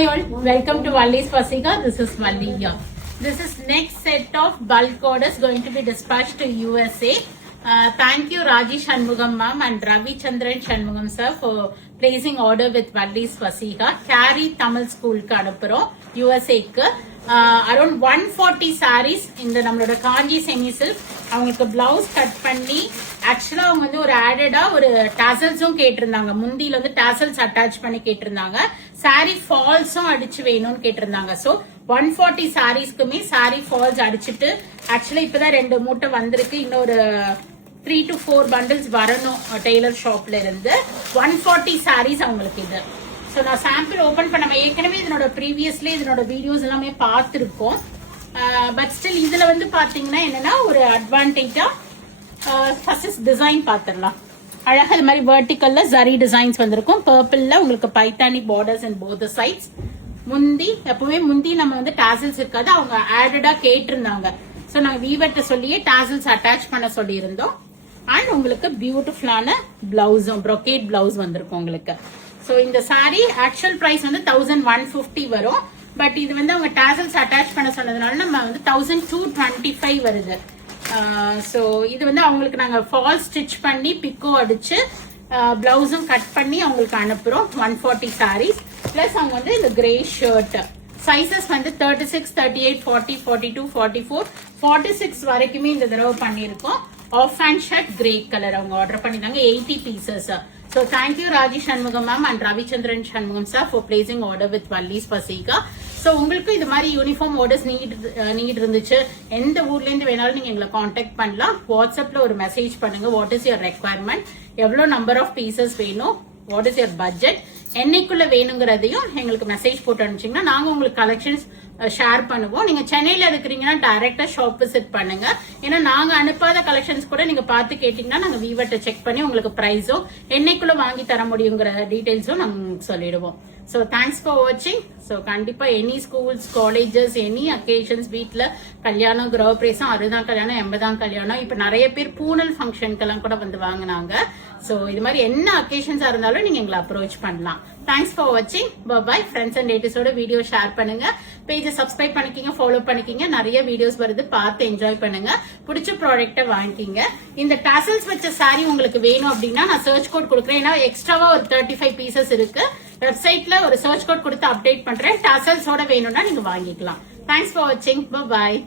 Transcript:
Hi all, welcome to Valli's Pasika. This is Valli here. This is next set of bulk orders going to be dispatched to USA. Thank you Raji Shanmugam ma'am and Ravi Chandran Shanmugam sir for placing order with Valli's Pasika. Carry Tamil School ku anupurom USA ku. Around 140 sarees இந்த நம்மளோட காஞ்சி semi silk அவங்களுக்கு blouse cut பண்ணி ஆக்சுவலா அவங்க வந்து ஒரு ஆடடா ஒரு டாசல்ஸும் கேட்டிருந்தாங்க. முந்தியில வந்து டாசல்ஸ் அட்டாச் பண்ணி கேட்டிருந்தாங்க. சாரி ஃபால்ஸும் அடிச்சு வேணும்னு கேட்டிருந்தாங்க. சோ 140 சாரீஸ்க்குமே சாரி ஃபால்ஸ் அடிச்சுட்டு ஆக்சுவலா இப்பதான் 2 மூட்டை வந்திருக்கு. இன்னொரு 3 to 4 bundles வரணும் டெய்லர் ஷாப்ல இருந்து. 140 சாரீஸ் அவங்களுக்கு இது. ஸோ நான் சாம்பிள் ஓப்பன் பண்ண ஏற்கனவே இதனோட ப்ரீவியஸ்ல இதனோட வீடியோஸ் எல்லாமே பார்த்துருக்கோம். பட் ஸ்டில் இதுல வந்து பாத்தீங்கன்னா என்னன்னா ஒரு அட்வான்டேஜா ஃபர்ஸ்ட் டிசைன் பார்த்துடலாம். அழகா இது மாதிரி வெர்டிக்கல்ல ஜரி டிசைன்ஸ் வந்திருக்கும். பர்பிள்ல உங்களுக்கு paithani borders and both sides. முந்தி எப்பவுமே முந்தி நம்ம வந்து டாசல்ஸ் இருக்காது, அவங்க ஆடடா கேட்டிருந்தாங்க. ஸோ நாங்கள் வீவர்ட்ட சொல்லியே டாசல்ஸ் அட்டாச் பண்ண சொல்லியிருந்தோம். அண்ட் உங்களுக்கு பியூட்டிஃபுல்லான பிளவுஸும் ப்ரொகேட் பிளவுஸ் வந்திருக்கும் உங்களுக்கு. ஸோ இந்த சாரி ஆக்சுவல் பிரைஸ் வந்து 1150 வரும். பட் இது வந்து அவங்க டாசல்ஸ் அட்டாச் பண்ண சொன்னதுனால நம்ம வந்து 1225 வருது. ஸோ இது வந்து அவங்களுக்கு நாங்கள் ஃபால் ஸ்டிச் பண்ணி பிக்கோ அடிச்சு பிளவுஸும் கட் பண்ணி அவங்களுக்கு அனுப்புறோம். 140 சாரீஸ் பிளஸ் அவங்க வந்து இந்த கிரே ஷர்ட் சைசஸ் வந்து 36, 38, 40, 42, 44, 46 வரைக்குமே இந்த தடவை பண்ணியிருக்கோம். Half hand shirt grey colour அவங்க ஆர்டர் பண்ணிருந்தாங்க. 80 pieces. So thank you Raji Shanmugam ma'am and Ravi Chandran Shanmugam sir for placing order with Valli's Pasika. So உங்களுக்கு இது மாதிரி யூனிஃபார்ம் ஆர்டர்ஸ் நீட் இருந்துச்சு எந்த ஊர்ல இருந்து வேணாலும் நீங்க எங்களை காண்டாக்ட் பண்ணலாம். வாட்ஸ்அப்ல ஒரு மெசேஜ் பண்ணுங்க. வாட் இஸ் யுவர் ரெக்வயர்மெண்ட், எவ்வளவு நம்பர் ஆஃப் பீசஸ் வேணும், வாட் இஸ் யுவர் பட்ஜெட், என்னைக்குள்ள வேணுங்கிறதையும் எங்களுக்கு மெசேஜ் போட்டு அனுப்பிச்சிங்கன்னா நாங்க உங்களுக்கு கலெக்ஷன்ஸ் ஷேர் பண்ணுவோம். நீங்க சென்னையில இருக்கிறீங்கன்னா டைரக்டா ஷாப் விசிட் பண்ணுங்க. ஏன்னா நாங்க அனுப்பாத கலெக்ஷன்ஸ் கூட நீங்க பார்த்து கேட்டீங்கன்னா நாங்க வீவர்ட்ட செக் பண்ணி உங்களுக்கு பிரைஸோ என்னைக்குள்ள வாங்கி தர முடியுங்கிற டீடைல்ஸும் நாங்க சொல்லிடுவோம். ஸோ தேங்க்ஸ் ஃபார் வாட்சிங். ஸோ கண்டிப்பா any schools, colleges, any occasions, வீட்டுல கல்யாணம், கிரகப்பிரவேசம், 60ஆம் கல்யாணம், 80ஆம் கல்யாணம், இப்ப நிறைய பேர் பூனல் ஃபங்க்ஷனுக்கெல்லாம் கூட வந்து வாங்கினாங்க. ஸோ இது மாதிரி என்ன அக்கேஷன்ஸா இருந்தாலும் நீங்க எங்களை அப்ரோச் பண்ணலாம். தேங்க்ஸ் ஃபார் வாட்சிங். பாய். ஃப்ரெண்ட்ஸ் அண்ட் ரிலேட்டிவ்ஸோட வீடியோ ஷேர் பண்ணுங்க. பேஜை சப்ஸ்கிரைப் பண்ணிக்கிங்க, ஃபாலோ பண்ணிக்கிங்க. நிறைய வீடியோஸ் வருது, பார்த்து என்ஜாய் பண்ணுங்க. பிடிச்ச ப்ராடக்ட்டை வாங்கிக்கிங்க. இந்த டாசல்ஸ் வச்ச சாரி உங்களுக்கு வேணும் அப்படின்னா நான் சர்ச் கோட் கொடுக்குறேன். ஏன்னா எக்ஸ்ட்ராவா ஒரு 35 பீசஸ் இருக்கு. வெப்சைட்ல ஒரு சர்ச் கோட் கொடுத்து அப்டேட் பண்றேன். டாசல்ஸோட வேணும்னா நீங்க வாங்கிக்கலாம். தேங்க்ஸ் ஃபார் வாட்சிங். பாய்.